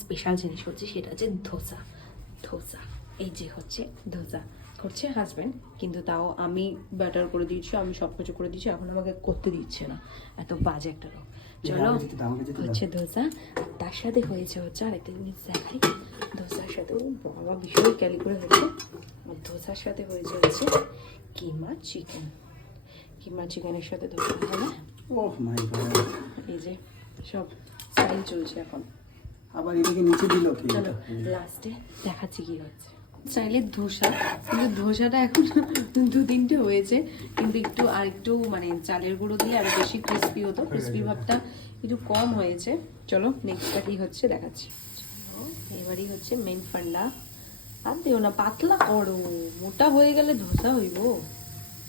Special জিনিস হচ্ছে সেটা হচ্ছে ধোসা। ধোসা এই যে হচ্ছে ধোসা করছে হাজব্যান্ড, কিন্তু তাও আমি ব্যাটার করে দিয়েছি, আমি সব কিছু করে দিয়েছি, এখন আমাকে করতে দিচ্ছে না, এত বাজে একটা লোক। চলো হচ্ছে ধোসা, আর তার সাথে হয়েছে হচ্ছে আর একটা জিনিস দেখাই। ধোসার সাথে বাবা ভীষণ ক্যালি করে হয়েছে, আর ধোসার সাথে হয়েছে হচ্ছে কিমা চিকেন। কিমা চিকেনের সাথে ধোসা হবে। ওহ মাই গড, এই যে সব স্টাইল চলছে এখন। আবার এটাকে নিচে দিল কি? চলো লাস্টে দেখাচ্ছি কি হচ্ছে। স্টাইলের ধোসা, কিন্তু ধোসাটা এখন 2-3টে হয়েছে, কিন্তু একটু আর একটু মানে চালের গুঁড়ো দিয়ে আর বেশি ক্রিস্পি হতো, ক্রিস্পি ভাবটা একটু কম হয়েছে। চলো নেক্সটটা কি হচ্ছে দেখাচ্ছি। এবারই হচ্ছে মেন ফান্ডা। আর দেও না, পাতলা করো, মোটা হয়ে গেলে ধোসা হইব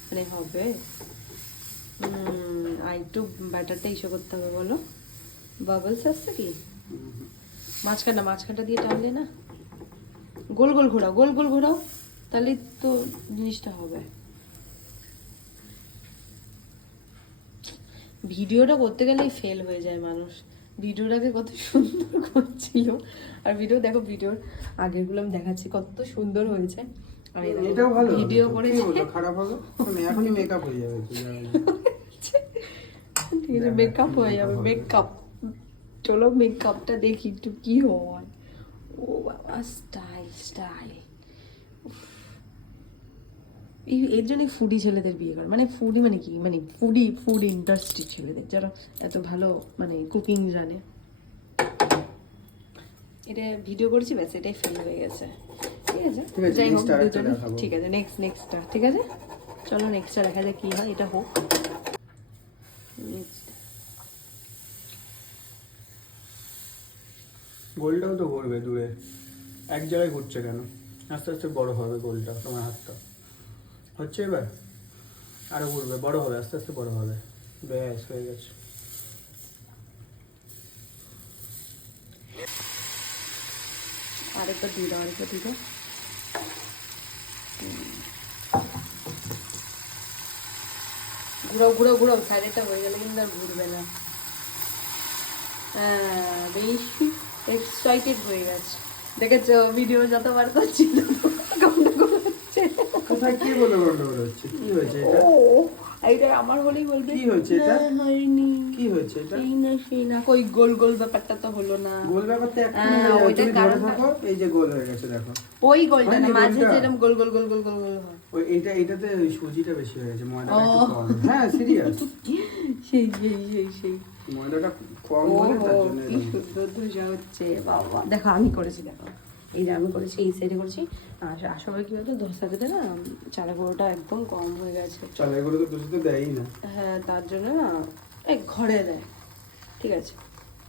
মানে হবে। আর একটু ব্যাটারটা ইস্যু করতে হবে, বলো বাবলস আসছে কি? মাঝখানটা দিয়ে টানলে না, গোল গোল ঘোরাও, গোল গোল ঘোরাও, তাহলে তো জিনিসটা হবে। ভিডিওটা করতে গেলেই ফেল হয়ে যায় মানুষ। ভিডিওটাকে কত সুন্দর করছিল, আর ভিডিও দেখো, ভিডিওর আগেরগুলো আমি দেখাচ্ছি কত সুন্দর হয়েছে। আর এটাও ভালো ভিডিও করেছে, খারাপ হবে এখনই মেকআপ হয়ে যাবে। ঠিক আছে মেকআপ হয়ে যাবে, মেকআপ। চলো মেকআপটা দেখি একটু কি হয়। ও বাবা, স্টাইল স্টাইল। এর জন্যই ফুডি ছেলেদের বিয়ে করে, মানে ফুডি মানে কি, মানে ফুড ইন্ডাস্ট্রি ছেলেদের, যারা এত ভালো মানে কুকিং জানে। এটা ভিডিও করছি, ব্যাস এটাই ফেল হয়ে গেছে। ঠিক আছে, যাই হোক দুজনে, ঠিক আছে নেক্সটটা ঠিক আছে। চলো নেক্সটটা দেখা যায় কি হয়, এটা হোক। গোলটাও তো ঘুরবে দূরে, এক জায়গায় ঘুরছে কেন? আস্তে আস্তে বড় হবে গোলটা, তোমার হাতটা হচ্ছে এবার, আরো ঘুরবে, বড় হবে, আস্তে আস্তে বড় হবে। ব্যাস হয়ে গেছে। আরেকটা দিয়ে দাও, আরেকটা দিয়ে দাও। ঘুরাও ঘুরাও ঘুরাও, সাইডেরটা হয়ে গেলে কিন্তু আর ঘুরবে না। হ্যাঁ, বেশি এক্সাইটেড হয়ে গেছে, দেখেছো ভিডিও যতবার করছি গন্ডগোল হচ্ছে। কোথায় কি বলে গন্ডগোল হচ্ছে? কি হয়েছে এটা? ও এইটা আমার হলেই বলবে কি হয়েছে এটা? হয়নি, কি হয়েছে এটা? এই না সেই না, কই গোল গোল ব্যাপারটা তো হলো না। গোল ব্যাপারটা এক্ষুনি হয়ে যাবে, তুমি ধরে থাকো। এই যে গোল হয়ে গেছে দেখো, ওই গোলটা না, মাঝে যেরকম গোল গোল গোল গোল গোল গোল হয়। ওই এটাতে ওই সুজিটা বেশি হয়ে গেছে, ময়দাটা একটু কম। হ্যাঁ সিরিয়াস, সেই সেই সেই সেই ময়দাটা কম বলে তার জন্য কি সুন্দর ধোসা হচ্ছে বাবা। দেখো আমি করেছি, দেখো এই যে আমি করেছি, এই সাইডে করেছি। আর আসলে কি বলতো, ধোসাতে না চালের গুঁড়োটা একদম কম হয়ে গেছে। চালের গুঁড়ো তো দোষে তো দেয়ই না। হ্যাঁ, তার জন্য না ঘরে দেয়, ঠিক আছে,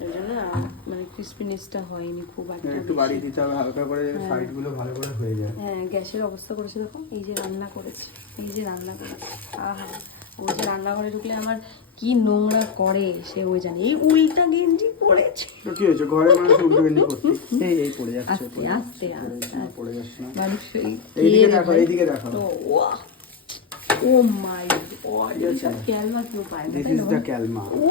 এর জন্য না মানে ক্রিসপিনেসটা হয়নি খুব একটা। একটু বাড়ি দিতে হবে হালকা করে, সাইড গুলো ভালো করে হয়ে যায়। হ্যাঁ, গ্যাসের অবস্থা করেছে দেখো, এই যে রান্না করেছি, এই যে রান্না করেছি। আহা, ওই যে রান্নাঘরে ঢুকলে আমার কি নোংরা করে সে ওই জানে। এই উল্টা গেঞ্জি পড়েছে, তো কি হয়েছে, ঘরে মানুষ উল্টো গেঞ্জি পরতে এই পড়ে যাচ্ছে, আস্তে আস্তে আস্তে পড়ে যাচ্ছে না। মানুষ এইদিকে দেখো, এইদিকে দেখো। ও মাই গড, এটা ক্যালমা কেউ পায় না, দিস তাই ইজ না? দ্য ক্যালমা। ও